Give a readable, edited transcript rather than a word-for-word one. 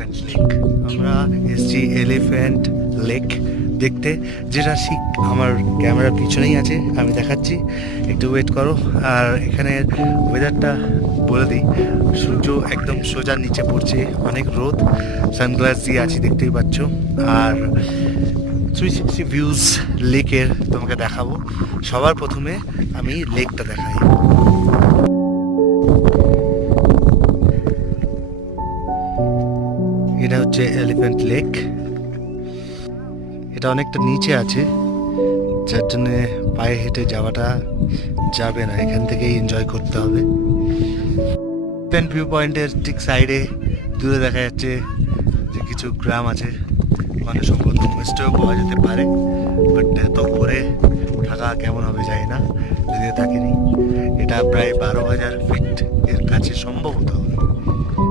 Elephant lake. আমরা এসছি elephant lake দেখতে, যেটা ঠিক আমার ক্যামেরার পিছনেই আছে, আমি দেখাচ্ছি, একটু ওয়েট করো। আর এখানে ওয়েদারটা বলে দিই, সূর্য একদম সোজা নিচে পড়ছে, অনেক রোদ, সানগ্লাস দিয়ে আছি দেখতেই পাচ্ছ। আর 360 ভিউজ লেকের তোমাকে দেখাবো। সবার প্রথমে আমি লেকটা দেখাই। এটা হচ্ছে এলিফ্যান্ট লেক। এটা অনেকটা নিচে আছে, যার জন্য পায়ে হেঁটে যাওয়াটা যাবে না, এখান থেকেই এনজয় করতে হবে। এলিফ্যান্ট ভিউ পয়েন্টের ঠিক সাইডে দূরে দেখা যাচ্ছে যে কিছু গ্রাম আছে, মানে সম্ভবত হোমস্টেও পাওয়া যেতে পারে, বাট এত উপরে থাকা কেমন হবে যায় না, যদিও থাকেনি। এটা প্রায় 12,000 ফিট এর কাছে সম্ভবত হবে।